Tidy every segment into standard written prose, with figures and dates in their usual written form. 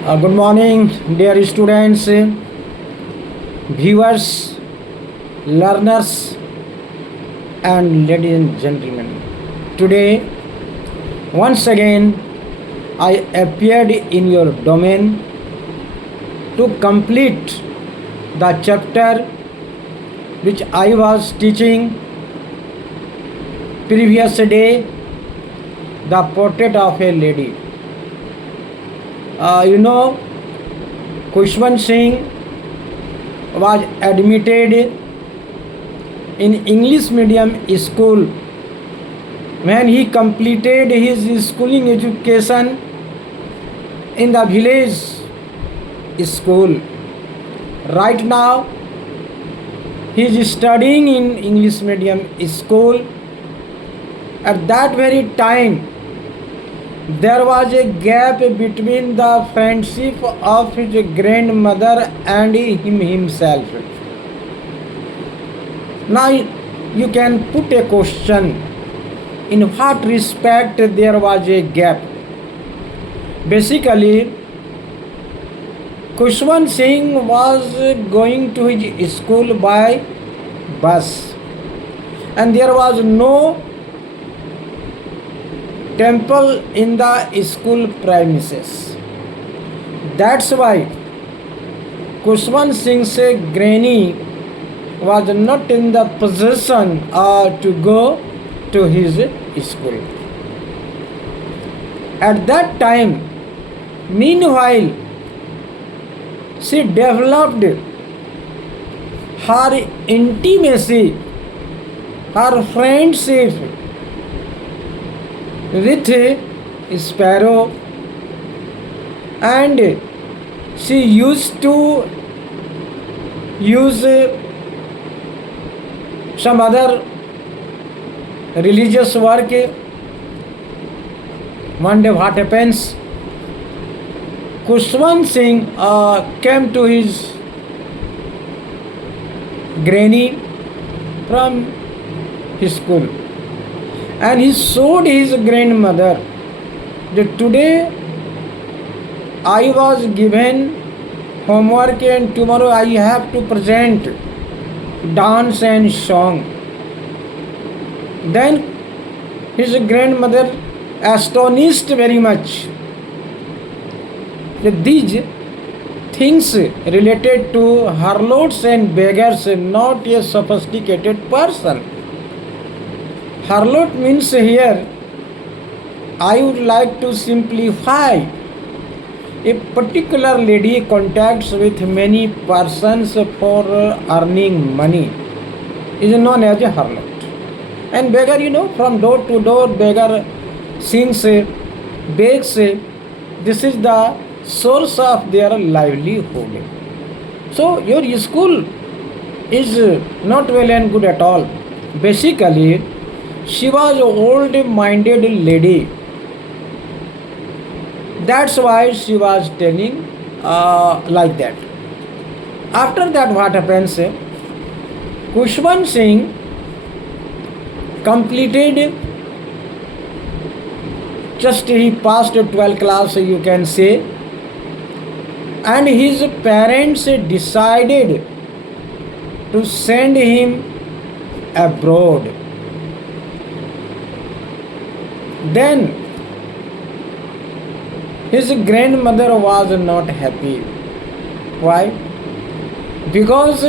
Good morning, dear students, viewers, learners, and ladies and gentlemen. Today, once again, I appeared in your domain to complete the chapter which I was teaching previous day, the portrait of a lady. Khushwant Singh was admitted in English medium school. When he completed his schooling education in the village school, right now he is studying in English medium school. At that very time, there was a gap between the friendship of his grandmother and him himself. Now you can put a question, in what respect there was a gap. Basically, Khushwant Singh was going to his school by bus, and there was no temple in the school premises. That's why Khushwant Singh's granny was not in the position to go to his school. At that time, meanwhile, she developed her intimacy, her friendship with Sparrow, and she used to use some other religious work. One day what happens, Khushwant Singh came to his granny from his school, and he showed his grandmother that today I was given homework and tomorrow I have to present dance and song. Then his grandmother astonished very much that these things related to harlots and beggars, not a sophisticated person. Harlot means here, I would like to simplify, a particular lady contacts with many persons for earning money is known as a harlot. And beggar, from door to door, beggar sings, begs. This is the source of their livelihood. So your school is not well and good at all. Basically, she was an old-minded lady. That's why she was telling like that. After that, what happens? Khushwant Singh completed, just he passed 12th class, you can say, and his parents decided to send him abroad. Then his grandmother was not happy. Why? Because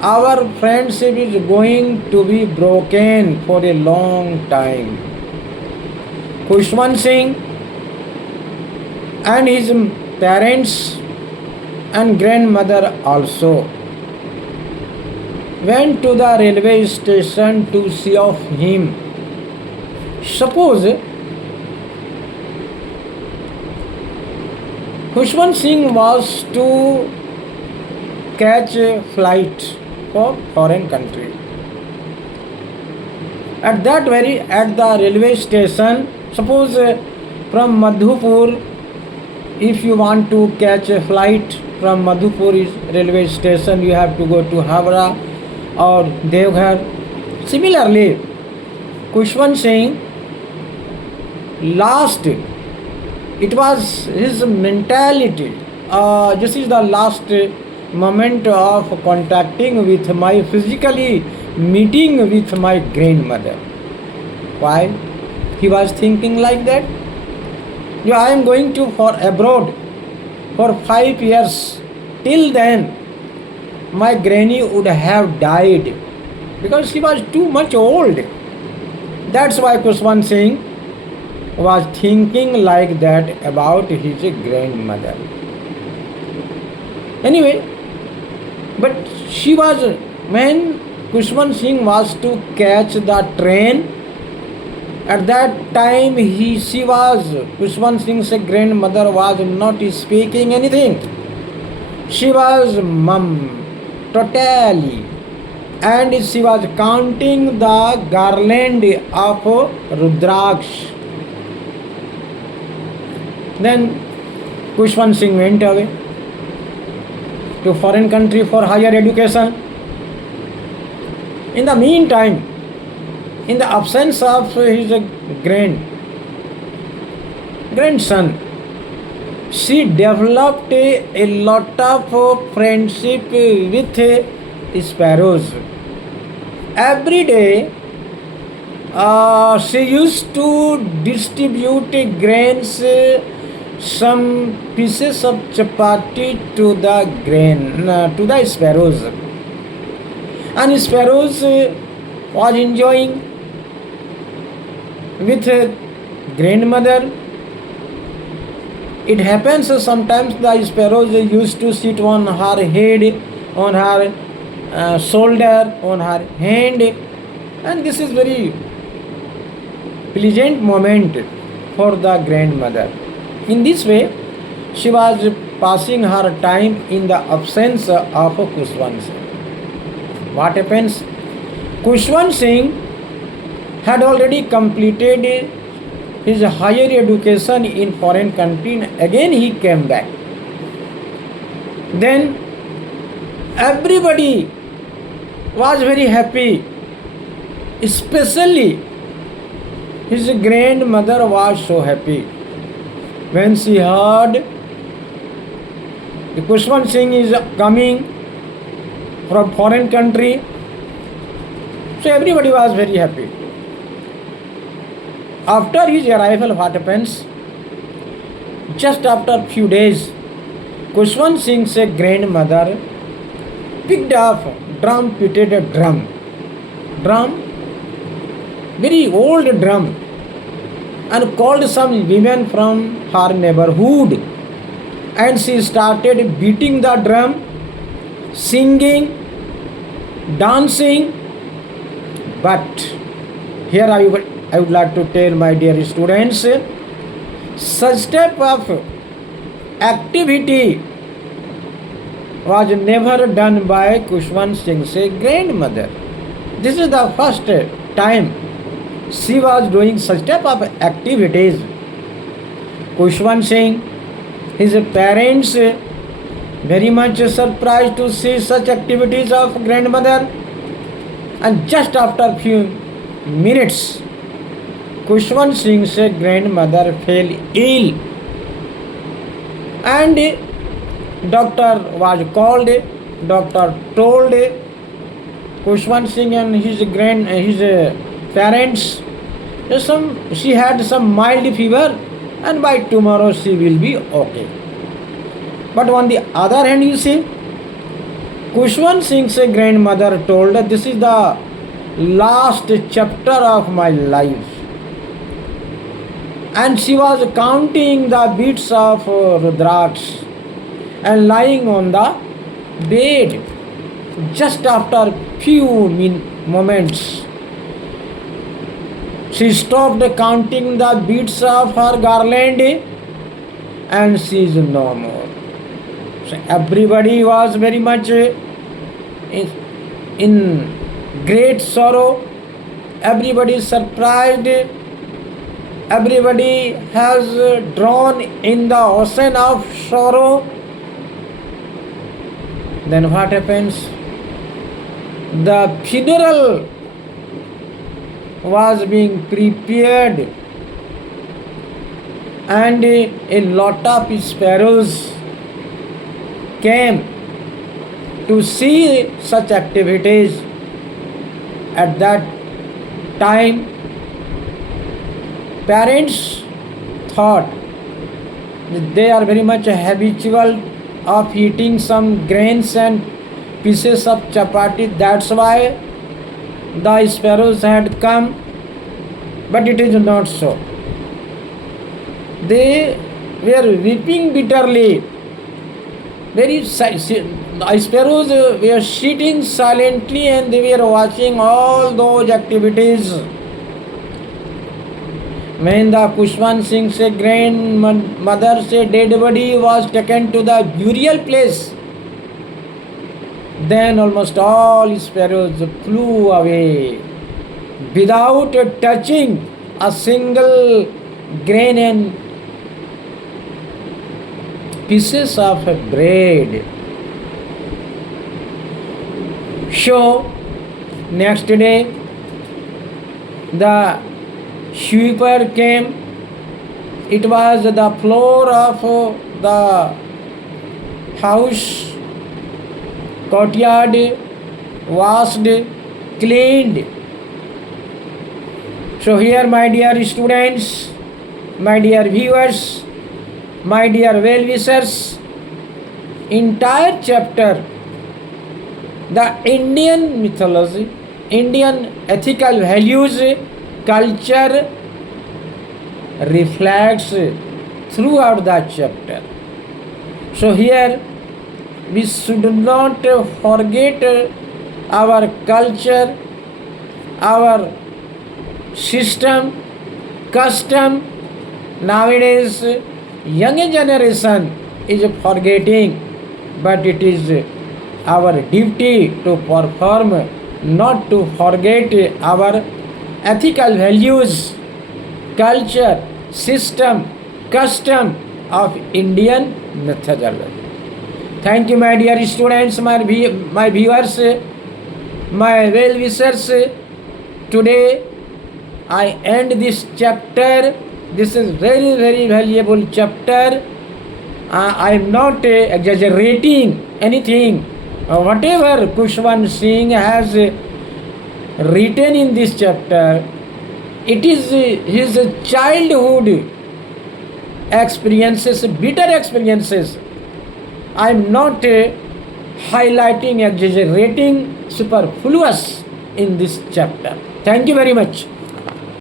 our friendship is going to be broken for a long time. Khushwant Singh and his parents and grandmother also went to the railway station to see of him. Suppose Khushwant Singh was to catch a flight for foreign country. At the railway station, suppose from Madhupur, if you want to catch a flight from Madhupur railway station, you have to go to Havra or Devghar. Similarly, Khushwant Singh last It was his mentality. This is the last moment of contacting with my physically meeting with my grandmother. Why? He was thinking like that. Yeah, I am going to for abroad for 5 years. Till then, my granny would have died because she was too much old. That's why Kushwant Singh was thinking like that about his grandmother. Anyway, but she was, when Kushwant Singh was to catch the train, at that time Kushwant Singh's grandmother was not speaking anything. She was mum, totally. And she was counting the garland of Rudraksh. Then Kushwant Singh went away to foreign country for higher education. In the meantime, in the absence of his grandson, she developed a lot of friendship with sparrows. Every day, she used to distribute grains, some pieces of chapati to the sparrows, and sparrows was enjoying with grandmother. It happens sometimes the sparrows used to sit on her head, on her shoulder, on her hand, and this is very pleasant moment for the grandmother. In this way, she was passing her time in the absence of Kushwant Singh. What happens? Kushwant Singh had already completed his higher education in foreign country. Again he came back. Then everybody was very happy, especially his grandmother was so happy when she heard the Kushwant Singh is coming from foreign country. So everybody was very happy. After his arrival, what happens? Just after few days, Kushwant Singh's grandmother picked up drum-pitted drum, very old drum, and called some women from her neighborhood, and she started beating the drum, singing, dancing. But here I would like to tell my dear students, such type of activity was never done by Kushwant Singh's grandmother. This is the first time she was doing such type of activities. Kushwant Singh, his parents very much surprised to see such activities of grandmother, and just after few minutes, Kushwant Singh's grandmother fell ill, and doctor was called. Doctor told Kushwant Singh and his parents, she had some mild fever, and by tomorrow she will be okay. But on the other hand, you see, Kushwant Singh's grandmother told, this is the last chapter of my life. And she was counting the beads of Rudraksh and lying on the bed. Just after few moments, she stopped counting the beads of her garland, and she is no more. So everybody was very much in great sorrow. Everybody is surprised. Everybody has drawn in the ocean of sorrow. Then what happens? The funeral was being prepared, and a lot of sparrows came to see such activities. At that time, parents thought that they are very much habitual of eating some grains and pieces of chapati. That's why the sparrows had come, but it is not so. They were weeping bitterly. The sparrows were sitting silently and they were watching all those activities. When the Kushwan Singh's grandmother's dead body was taken to the burial place, then almost all sparrows flew away without touching a single grain and pieces of bread. So, next day, the sweeper came. It was the floor of the house, courtyard, washed, cleaned. So here, my dear students, my dear viewers, my dear well-wishers, entire chapter, the Indian mythology, Indian ethical values, culture reflects throughout the chapter. So here we should not forget our culture, our system, custom. Nowadays, younger generation is forgetting, but it is our duty to perform, not to forget our ethical values, culture, system, custom of Indian methodology. Thank you, my dear students, my viewers, my well-wishers. Today I end this chapter. This is very, very valuable chapter. I am not exaggerating anything. Whatever Kushwan Singh has written in this chapter, it is his childhood experiences, bitter experiences. I am not highlighting, exaggerating, superfluous in this chapter. Thank you very much.